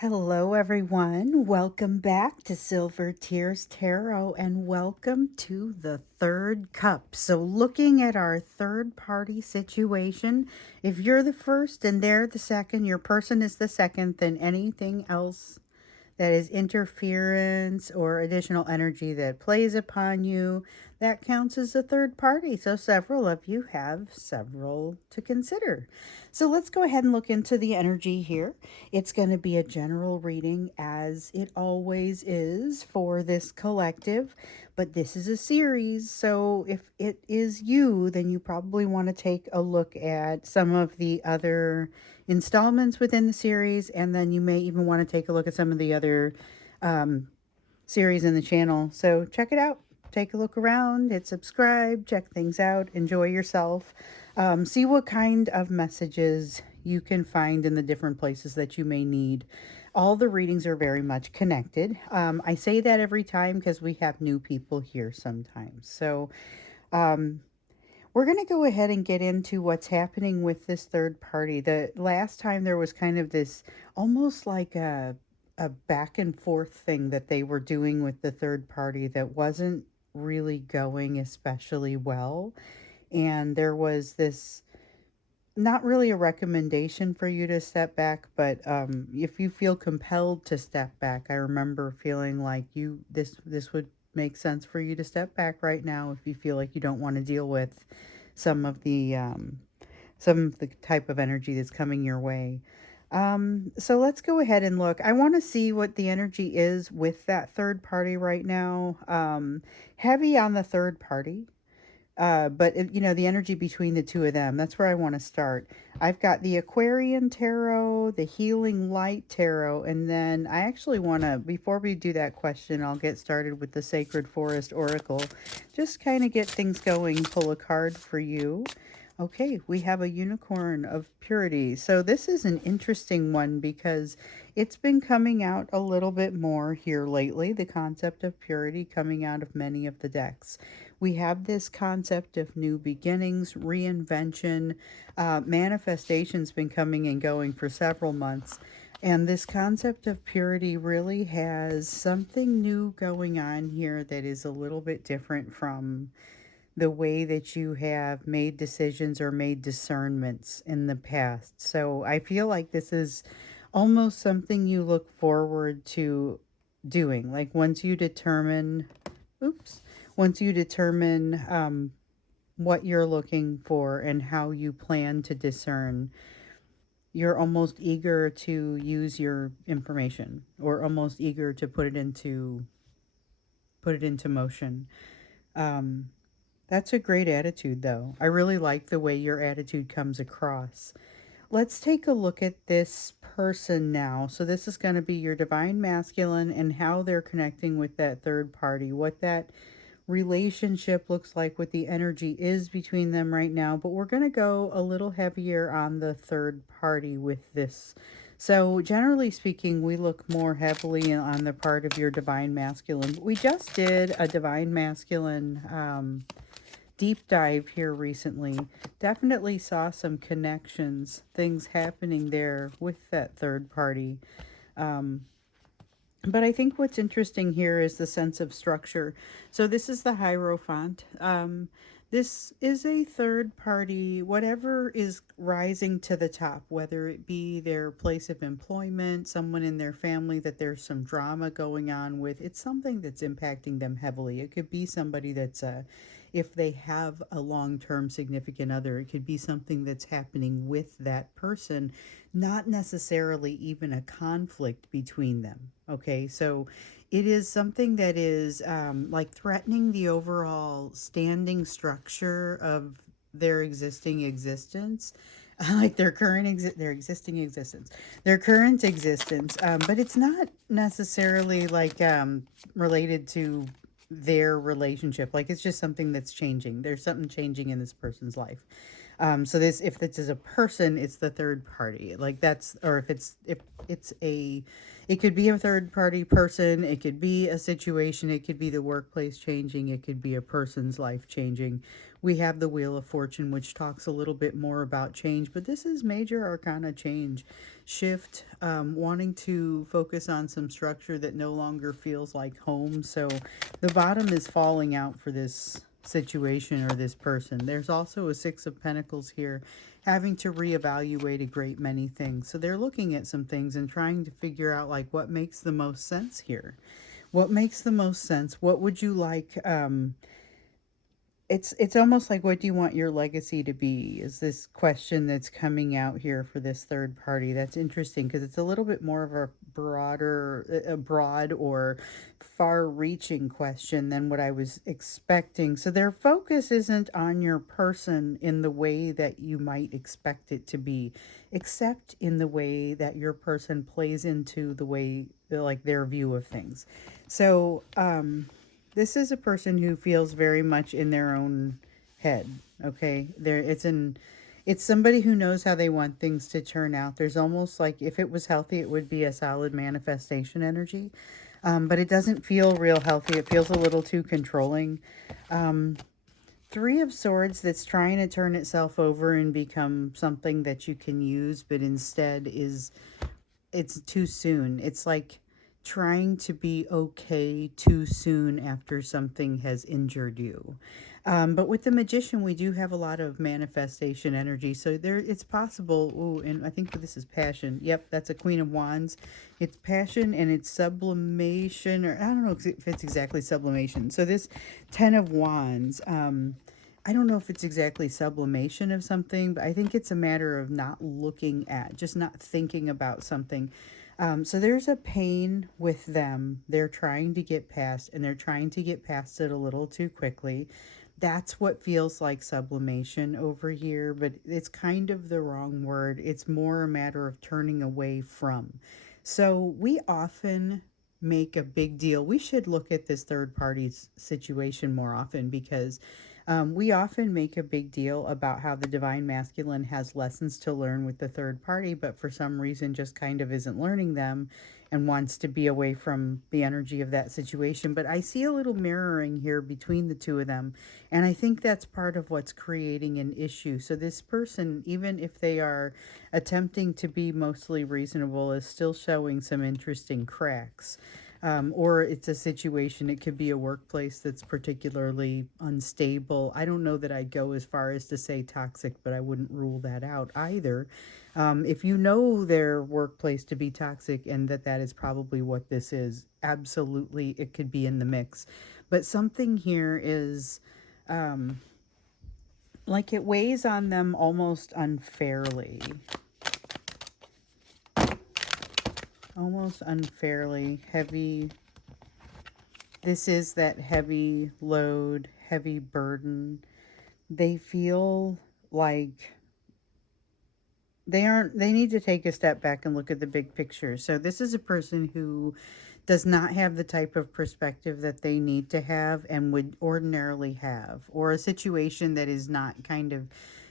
Hello, everyone. Welcome back to Silver Tears Tarot and welcome to the third cup. So, looking at our third party situation, if you're the first and they're the second, your person is the second, then anything else that is interference or additional energy that plays upon you, that counts as a third party. So several of you have several to consider. So let's go ahead and look into the energy here. It's going to be a general reading as it always is for this collective, but this is a series. So if it is you, then you probably want to take a look at some of the other installments within the series, and then you may even want to take a look at some of the other series in the channel. So check it out, take a look around, hit subscribe, check things out, enjoy yourself, see what kind of messages you can find in the different places that you may need. All the readings are very much connected. I say that every time because we have new people here sometimes. So we're going to go ahead and get into what's happening with this third party. The last time there was kind of this almost like a back and forth thing that they were doing with the third party that wasn't really going especially well. And there was this not really a recommendation for you to step back, but if you feel compelled to step back, I remember feeling like this would make sense for you to step back right now if you feel like you don't want to deal with some of the type of energy that's coming your way. So let's go ahead and look. I want to see what the energy is with that third party right now. Heavy on the third party. But the energy between the two of them, that's where I want to start. I've got the Aquarian Tarot, the Healing Light Tarot, and then I actually want to, before we do that question, I'll get started with the Sacred Forest Oracle. Just kind of get things going, pull a card for you. Okay, we have a Unicorn of Purity. So this is an interesting one because it's been coming out a little bit more here lately, the concept of purity coming out of many of the decks. We have this concept of new beginnings, reinvention, manifestation's been coming and going for several months. And this concept of purity really has something new going on here that is a little bit different from the way that you have made decisions or made discernments in the past. So I feel like this is almost something you look forward to doing. Like once you determine what you're looking for and how you plan to discern, you're almost eager to use your information or almost eager to put it into motion. Um, That's a great attitude, though. I really like the way your attitude comes across. Let's take a look at this person now. So, this is going to be your divine masculine and how they're connecting with that third party, what that relationship looks like, what the energy is between them right now. But we're going to go a little heavier on the third party with this. So, generally speaking, we look more heavily on the part of your divine masculine. We just did a divine masculine deep dive here recently. Definitely saw some connections, things happening there with that third party. But I think what's interesting here is the sense of structure. So this is the Hierophant. This is a third party, whatever is rising to the top, whether it be their place of employment, someone in their family that there's some drama going on with. It's something that's impacting them heavily. It could be somebody that's if they have a long-term significant other, it could be something that's happening with that person, not necessarily even a conflict between them. Okay, so it is something that is like threatening the overall standing structure of their existing existence, like their existing existence, their current existence. But it's not necessarily like related to their relationship. Like it's just something that's changing. There's something changing in this person's life. So this, if this is a person, it's the third party. Like that's, or if it's a, it could be a third party person. It could be a situation. It could be the workplace changing. It could be a person's life changing. we have the Wheel of Fortune, which talks a little bit more about change, but this is major arcana change, shift, wanting to focus on some structure that no longer feels like home. So the bottom is falling out for this situation or this person. There's also a Six of Pentacles here, having to reevaluate a great many things. So they're looking at some things and trying to figure out like what makes the most sense here. What makes the most sense? What would you like? It's almost like, what do you want your legacy to be, is this question that's coming out here for this third party. That's interesting because it's a little bit more of a broad or far reaching question than what I was expecting. So their focus isn't on your person in the way that you might expect it to be, except in the way that your person plays into the way, like, their view of things. So this is a person who feels very much in their own head. Okay, it's somebody who knows how they want things to turn out. There's almost like, if it was healthy, it would be a solid manifestation energy, but it doesn't feel real healthy. It feels a little too controlling. Three of Swords that's trying to turn itself over and become something that you can use, but instead it's too soon. It's like trying to be okay too soon after something has injured you. But with the Magician, we do have a lot of manifestation energy. So there, it's possible. Ooh, and I think this is passion. Yep, that's a Queen of Wands. It's passion and it's sublimation, or I don't know if it's exactly sublimation. So this Ten of Wands, I don't know if it's exactly sublimation of something, but I think it's a matter of not looking at, just not thinking about something. So there's a pain with them. They're trying to get past, and they're trying to get past it a little too quickly. That's what feels like sublimation over here, but it's kind of the wrong word. It's more a matter of turning away from. So we often make a big deal. We should look at this third party's situation more often, because we often make a big deal about how the Divine Masculine has lessons to learn with the third party, but for some reason just kind of isn't learning them and wants to be away from the energy of that situation. But I see a little mirroring here between the two of them, and I think that's part of what's creating an issue. So this person, even if they are attempting to be mostly reasonable, is still showing some interesting cracks. Or it's a situation, it could be a workplace that's particularly unstable. I don't know that I'd go as far as to say toxic, but I wouldn't rule that out either. If you know their workplace to be toxic, and that is probably what this is, absolutely it could be in the mix. But something here is like it weighs on them almost unfairly. Almost unfairly heavy. This is that heavy load, heavy burden. They feel like they need to take a step back and look at the big picture. So this is a person who does not have the type of perspective that they need to have and would ordinarily have, or a situation that is not kind of,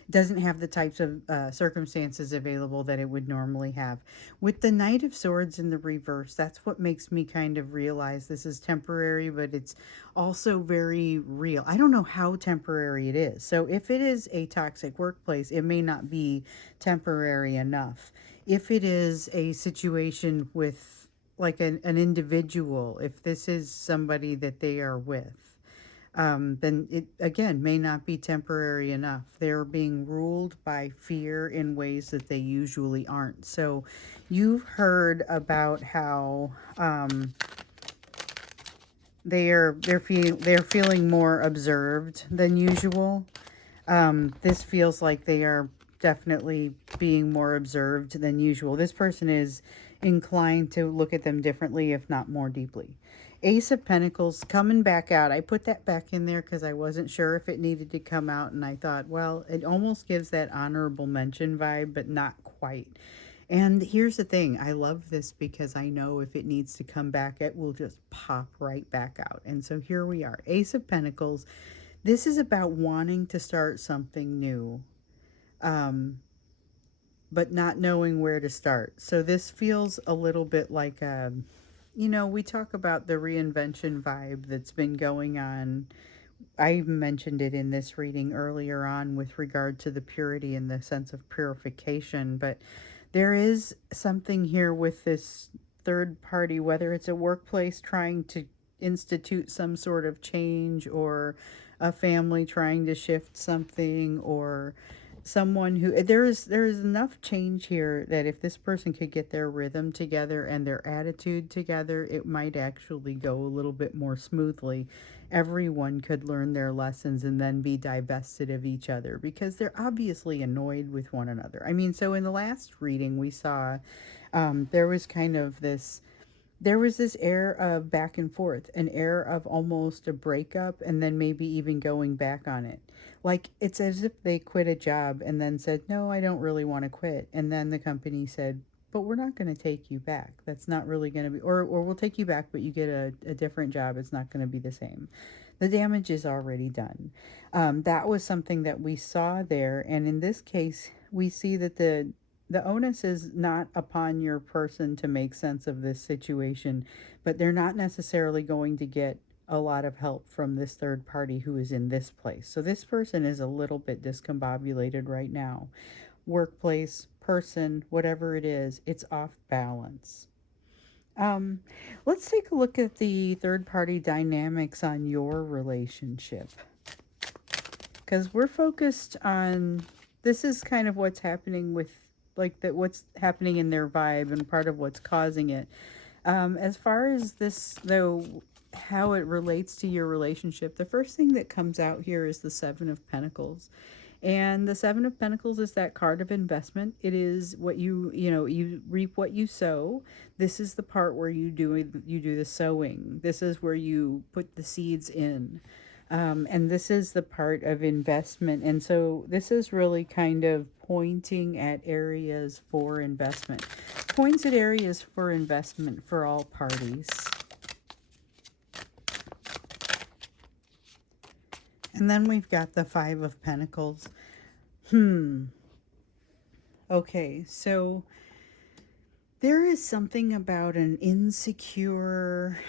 doesn't have the types of circumstances available that it would normally have. With the Knight of Swords in the reverse, that's what makes me kind of realize this is temporary, but it's also very real. I don't know how temporary it is. So if it is a toxic workplace, it may not be temporary enough. If it is a situation with like an individual, if this is somebody that they are with, then it again may not be temporary enough. They're being ruled by fear in ways that they usually aren't. So you've heard about how they're feeling more observed than usual. This feels like they are definitely being more observed than usual. This person is inclined to look at them differently, if not more deeply. Ace of Pentacles coming back out. I put that back in there because I wasn't sure if it needed to come out, and I thought, well, it almost gives that honorable mention vibe, but not quite. And here's the thing, I love this because I know if it needs to come back, it will just pop right back out. And so here we are, Ace of Pentacles. This is about wanting to start something new, but not knowing where to start. So this feels a little bit like you know, we talk about the reinvention vibe that's been going on I mentioned it in this reading earlier on with regard to the purity and the sense of purification, but there is something here with this third party, whether it's a workplace trying to institute some sort of change, or a family trying to shift something, or someone who, there is enough change here that if this person could get their rhythm together and their attitude together, it might actually go a little bit more smoothly. Everyone could learn their lessons and then be divested of each other, because they're obviously annoyed with one another. I mean, so in the last reading we saw, there was kind of this, there was this air of back and forth, an air of almost a breakup, and then maybe even going back on it. Like, it's as if they quit a job and then said, no, I don't really want to quit. And then the company said, but we're not going to take you back. That's not really going to be, or we'll take you back, but you get a different job. It's not going to be the same. The damage is already done. That was something that we saw there. And in this case, we see that the onus is not upon your person to make sense of this situation, but they're not necessarily going to get a lot of help from this third party who is in this place. So this person is a little bit discombobulated right now. Workplace, person, whatever it is, it's off balance. Um, let's take a look at the third party dynamics on your relationship, because we're focused on, this is kind of what's happening with, like, that, what's happening in their vibe and part of what's causing it. As far as this though, how it relates to your relationship, the first thing that comes out here is the Seven of Pentacles. And the Seven of Pentacles is that card of investment. It is what you reap what you sow. This is the part where you do the sowing. This is where you put the seeds in. And this is the part of investment. And so this is really kind of pointing at areas for investment. Points at areas for investment for all parties. And then we've got the Five of Pentacles. Okay, so there is something about an insecure,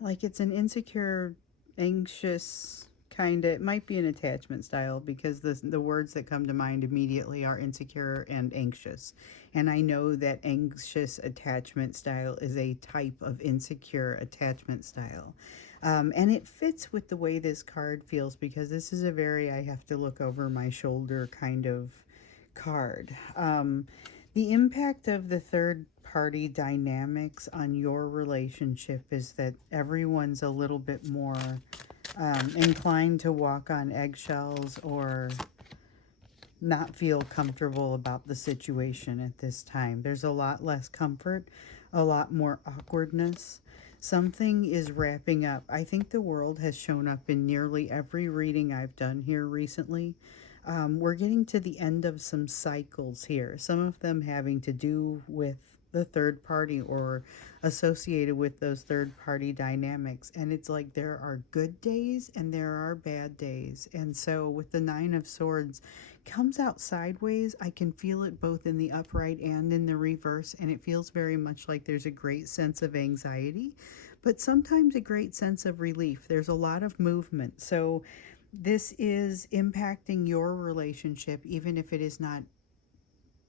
like it's an insecure, anxious kind of, it might be an attachment style, because the words that come to mind immediately are insecure and anxious. And I know that anxious attachment style is a type of insecure attachment style. And it fits with the way this card feels, because this is a very, I have to look over my shoulder kind of card. The impact of the third party dynamics on your relationship is that everyone's a little bit more inclined to walk on eggshells, or not feel comfortable about the situation at this time. There's a lot less comfort, a lot more awkwardness. Something is wrapping up. I think the world has shown up in nearly every reading I've done here recently. We're getting to the end of some cycles here, some of them having to do with the third party or associated with those third party dynamics. And it's like there are good days and there are bad days. And so with the Nine of Swords, comes out sideways. I can feel it both in the upright and in the reverse, and it feels very much like there's a great sense of anxiety, but sometimes a great sense of relief. There's a lot of movement. So this is impacting your relationship, even if it is not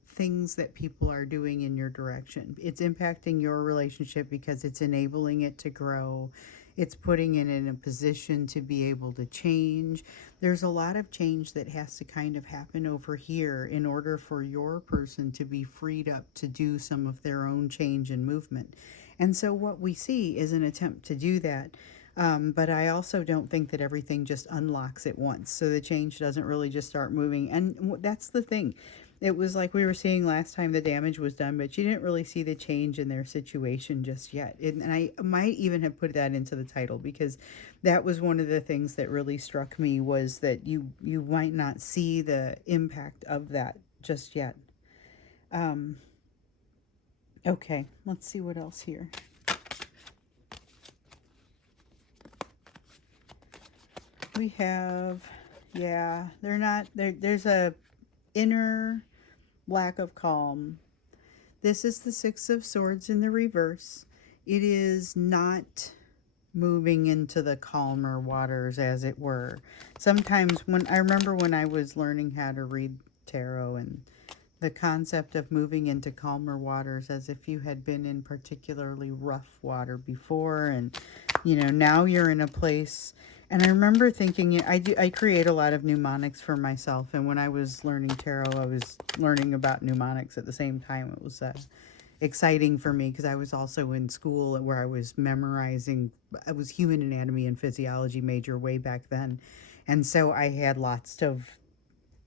things that people are doing in your direction. It's impacting your relationship because it's enabling it to grow. It's putting it in a position to be able to change. There's a lot of change that has to kind of happen over here in order for your person to be freed up to do some of their own change and movement. And so what we see is an attempt to do that. But I also don't think that everything just unlocks at once. So the change doesn't really just start moving. And that's the thing. It was like we were seeing last time the damage was done, but you didn't really see the change in their situation just yet. And I might even have put that into the title, because that was one of the things that really struck me, was that you might not see the impact of that just yet. Okay, let's see what else here. We have, yeah, they're not, there's a inner lack of calm. This is the Six of Swords in the reverse. It is not moving into the calmer waters, as it were. Sometimes when I remember when I was learning how to read tarot, and the concept of moving into calmer waters, as if you had been in particularly rough water before, and now you're in a place. And I remember thinking, I create a lot of mnemonics for myself, and when I was learning tarot, I was learning about mnemonics at the same time. It was exciting for me because I was also in school where I was memorizing. I was human anatomy and physiology major way back then, and so I had lots of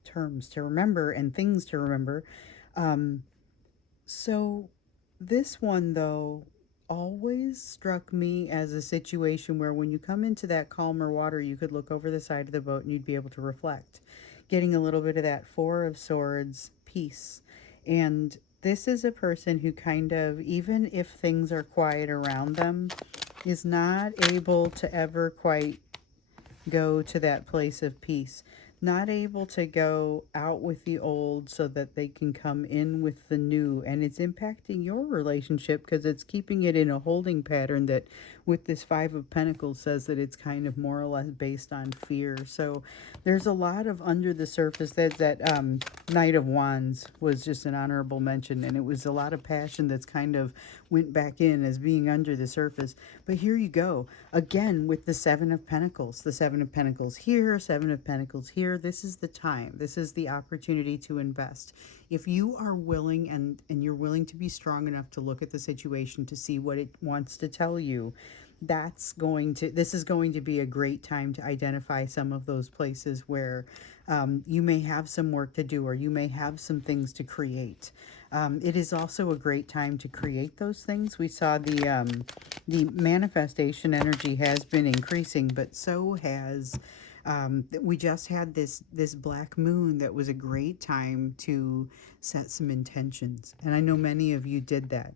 terms to remember and things to remember. Um, so this one, though, always struck me as a situation where when you come into that calmer water, you could look over the side of the boat and you'd be able to reflect, getting a little bit of that Four of Swords peace. And this is a person who kind of, even if things are quiet around them, is not able to ever quite go to that place of peace, not able to go out with the old so that they can come in with the new. And it's impacting your relationship because it's keeping it in a holding pattern that, with this Five of Pentacles, says that it's kind of more or less based on fear. So there's a lot of under the surface. That Knight of Wands was just an honorable mention, and it was a lot of passion that's kind of went back in as being under the surface. But here you go again with the Seven of Pentacles. The Seven of Pentacles here, Seven of Pentacles here. This is the time. This is the opportunity to invest. If you are willing and you're willing to be strong enough to look at the situation to see what it wants to tell you, this is going to be a great time to identify some of those places where you may have some work to do, or you may have some things to create. It is also a great time to create those things. We saw the manifestation energy has been increasing, but so has we just had this black moon that was a great time to set some intentions, and I know many of you did that.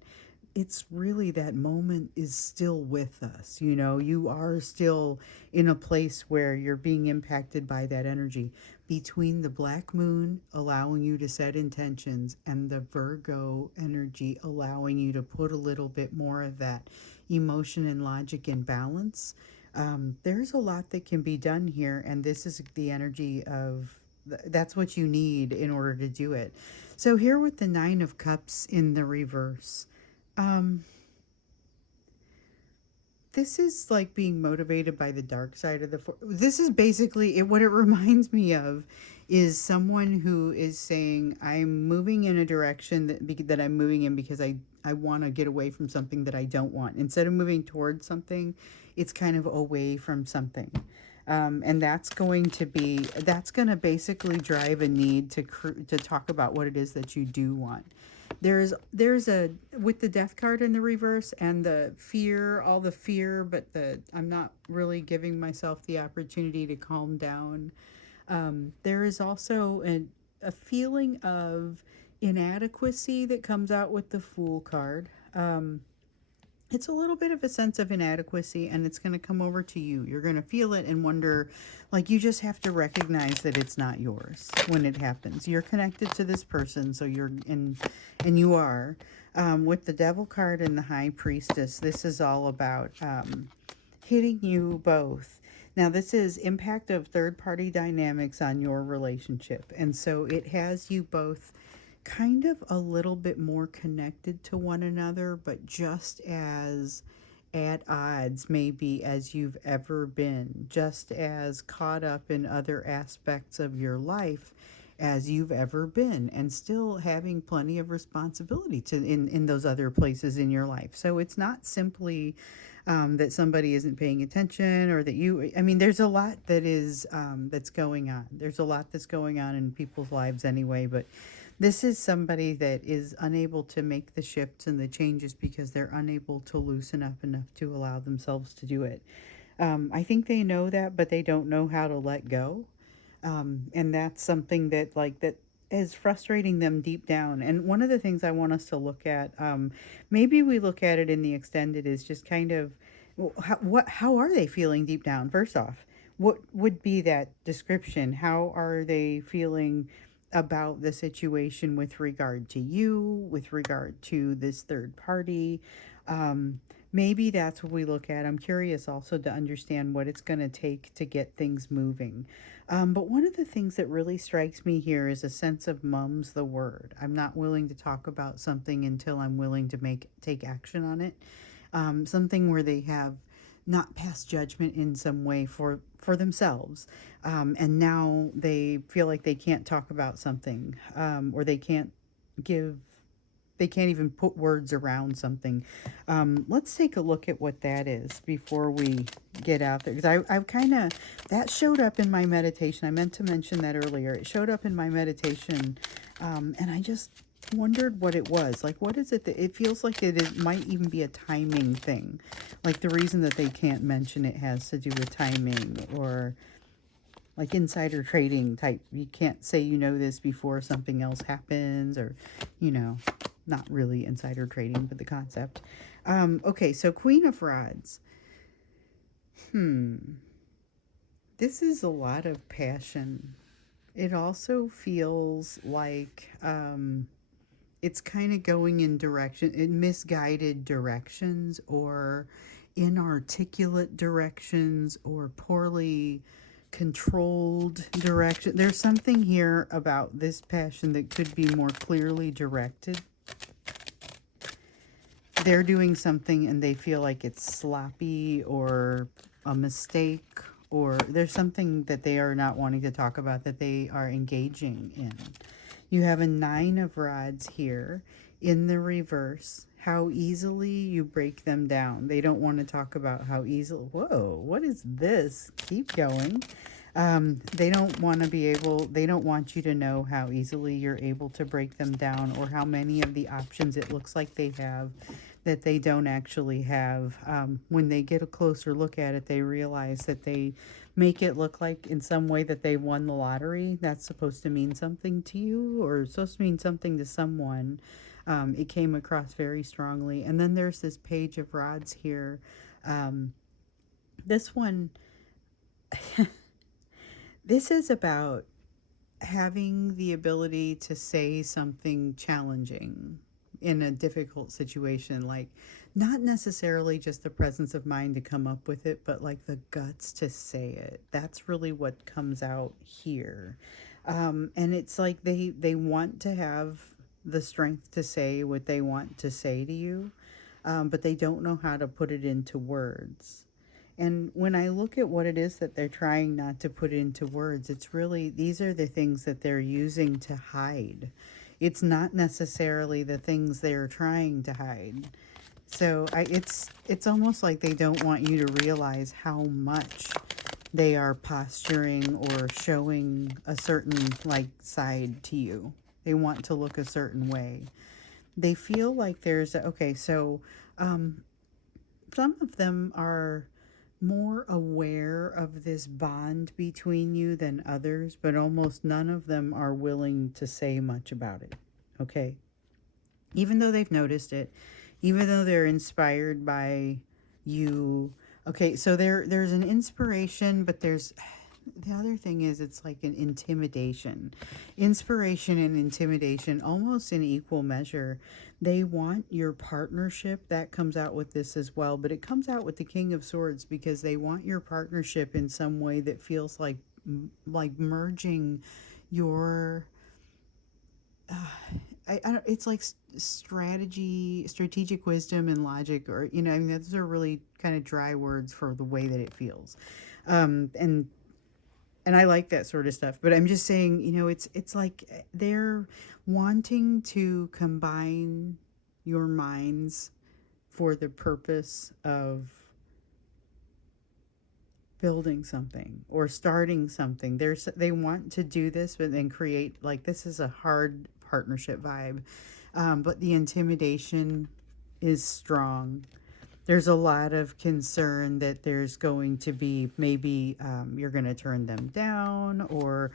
It's really, that moment is still with us. You are still in a place where you're being impacted by that energy between the black moon allowing you to set intentions and the Virgo energy allowing you to put a little bit more of that emotion and logic in balance. There's a lot that can be done here, and this is the energy of that's what you need in order to do it. So here with the Nine of Cups in the reverse, um, this is like being motivated by the dark side of this is basically it. What it reminds me of is someone who is saying, I'm moving in a direction that I'm moving in because I want to get away from something that I don't want. Instead of moving towards something, it's kind of away from something. And that's going to basically drive a need to talk about what it is that you do want. There's a, with the Death card in the reverse and the fear, all the fear, but I'm not really giving myself the opportunity to calm down. There is also a feeling of inadequacy that comes out with the Fool card. It's a little bit of a sense of inadequacy, and it's going to come over to you. You're going to feel it and wonder, like, you just have to recognize that it's not yours when it happens. You're connected to this person, so you're in, and you are. With the Devil card and the High Priestess, this is all about hitting you both. Now, this is impact of third-party dynamics on your relationship, and so it has you both kind of a little bit more connected to one another, but just as at odds maybe as you've ever been, just as caught up in other aspects of your life as you've ever been, and still having plenty of responsibility in those other places in your life. So it's not simply that somebody isn't paying attention, or that there's a lot that is that's going on. There's a lot that's going on in people's lives anyway, but this is somebody that is unable to make the shifts and the changes because they're unable to loosen up enough to allow themselves to do it. I think they know that, but they don't know how to let go. And that's something that is frustrating them deep down. And one of the things I want us to look at, maybe we look at it in the extended, is just kind of how are they feeling deep down? First off, what would be that description? How are they feeling about the situation with regard to you, with regard to this third party? maybe that's what we look at. I'm curious also to understand what it's going to take to get things moving. But one of the things that really strikes me here is a sense of mum's the word. I'm not willing to talk about something until I'm willing to take action on it. Something where they have not passed judgment in some way for themselves, and now they feel like they can't talk about something, or give they can't even put words around something. Let's take a look at what that is before we get out there. Because I've kind of, that showed up in my meditation. I meant to mention that earlier. It showed up in my meditation, and I just wondered what it was. Like, what is it that it feels like it might even be a timing thing? Like, the reason that they can't mention it has to do with timing, or like insider trading type. You can't say you know this before something else happens, or, you know, not really insider trading, but the concept. Okay, so Queen of Rods. This is a lot of passion. It also feels like it's kind of going in misguided directions, or inarticulate directions, or poorly controlled direction. There's something here about this passion that could be more clearly directed. They're doing something and they feel like it's sloppy or a mistake, or there's something that they are not wanting to talk about that they are engaging in. You have a 9 of Rods here in the reverse. How easily you break them down. They don't want to talk about how easily. Whoa, what is this? Keep going. They don't want to be able, they don't want you to know how easily you're able to break them down, or how many of the options it looks like they have that they don't actually have. When they get a closer look at it, they realize that they make it look like in some way that they won the lottery. That's supposed to mean something to you, or supposed to mean something to someone. It came across very strongly. And then there's this Page of Rods here. This one, this is about having the ability to say something challenging in a difficult situation, like not necessarily just the presence of mind to come up with it, but like the guts to say it. That's really what comes out here. And it's like they want to have the strength to say what they want to say to you, but they don't know how to put it into words. And when I look at what it is that they're trying not to put into words, it's really, these are the things that they're using to hide. It's not necessarily the things they're trying to hide. So it's almost like they don't want you to realize how much they are posturing or showing a certain like side to you. They want to look a certain way. They feel like there's okay, so some of them are more aware of this bond between you than others, but almost none of them are willing to say much about it. Okay? Even though they've noticed it, even though they're inspired by you. Okay, so there's an inspiration, but there's the other thing is it's like an intimidation. Inspiration and intimidation almost in equal measure. They want your partnership. That comes out with this as well, but it comes out with the King of Swords because they want your partnership in some way that feels like merging your I don't, it's like strategic wisdom and logic, or, you know, I mean, those are really kind of dry words for the way that it feels. And I like that sort of stuff, but I'm just saying, you know, it's like they're wanting to combine your minds for the purpose of building something or starting something. They want to do this, but then create, like, this is a hard partnership vibe. But the intimidation is strong. There's a lot of concern that there's going to be maybe you're going to turn them down, or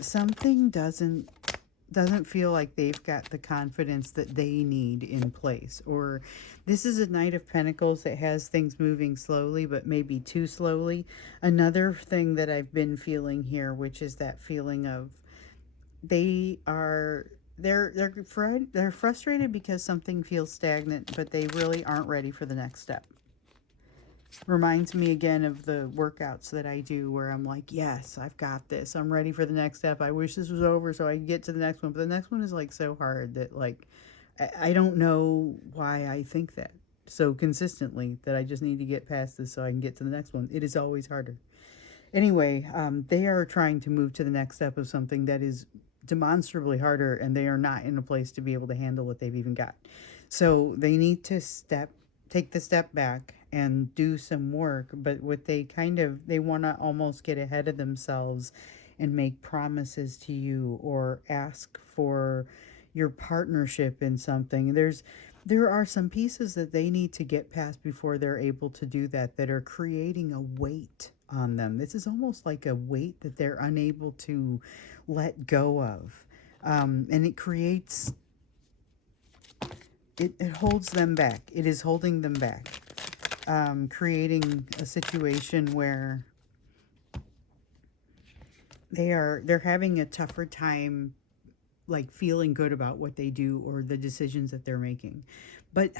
something doesn't feel like they've got the confidence that they need in place. Or this is a Knight of Pentacles that has things moving slowly, but maybe too slowly. Another thing that I've been feeling here, which is that feeling of they they're frustrated because something feels stagnant, but they really aren't ready for the next step. Reminds me again of the workouts that I do where I'm like, yes, I've got this. I'm ready for the next step. I wish this was over so I can get to the next one. But the next one is like so hard that like I don't know why I think that so consistently that I just need to get past this so I can get to the next one. It is always harder. Anyway, they are trying to move to the next step of something that is demonstrably harder, and they are not in a place to be able to handle what they've even got. So they need to take the step back and do some work. But what they want to almost get ahead of themselves and make promises to you or ask for your partnership in something. There are some pieces that they need to get past before they're able to do that, that are creating a weight on them. This is almost like a weight that they're unable to let go of. And it holds them back. It is holding them back, creating a situation where they're having a tougher time like feeling good about what they do or the decisions that they're making. But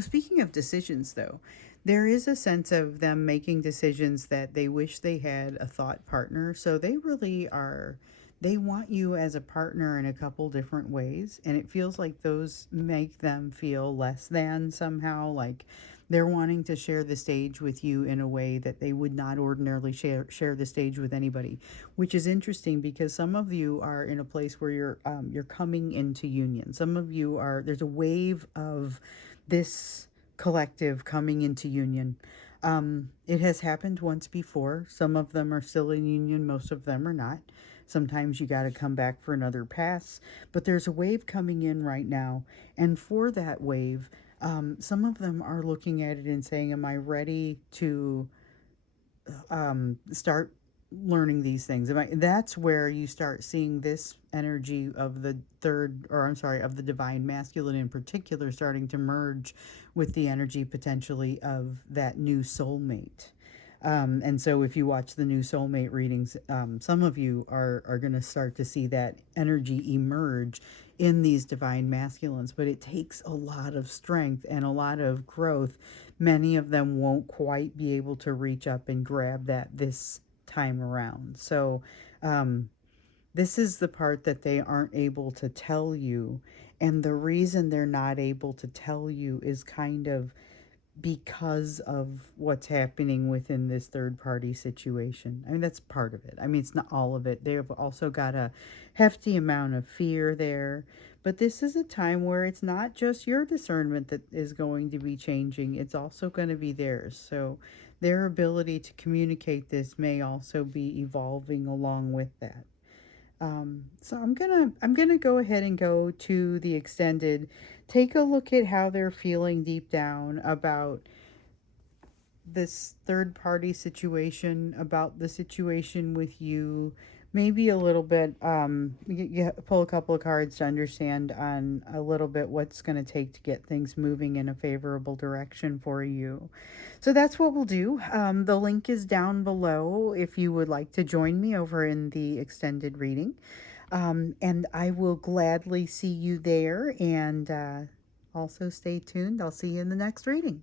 speaking of decisions though, there is a sense of them making decisions that they wish they had a thought partner. So they really are, they want you as a partner in a couple different ways, and it feels like those make them feel less than somehow, like they're wanting to share the stage with you in a way that they would not ordinarily share the stage with anybody, which is interesting because some of you are in a place where you're coming into union. Some of you are, there's a wave of this collective coming into union. It has happened once before. Some of them are still in union, most of them are not. Sometimes you got to come back for another pass, but there's a wave coming in right now. And for that wave, some of them are looking at it and saying, am I ready to start learning these things? That's where you start seeing this energy of the of the divine masculine in particular starting to merge with the energy potentially of that new soulmate. And so if you watch the new soulmate readings, some of you are going to start to see that energy emerge in these divine masculines. But it takes a lot of strength and a lot of growth. Many of them won't quite be able to reach up and grab that this time around. So this is the part that they aren't able to tell you. And the reason they're not able to tell you is kind of because of what's happening within this third party situation. I mean, that's part of it. I mean, it's not all of it. They've also got a hefty amount of fear there. But this is a time where it's not just your discernment that is going to be changing, it's also going to be theirs. So their ability to communicate this may also be evolving along with that. So I'm gonna go ahead and go to the extended. Take a look at how they're feeling deep down about this third party situation, about the situation with you. Maybe a little bit, you pull a couple of cards to understand on a little bit what's going to take to get things moving in a favorable direction for you. So that's what we'll do. The link is down below if you would like to join me over in the extended reading. And I will gladly see you there. And also stay tuned. I'll see you in the next reading.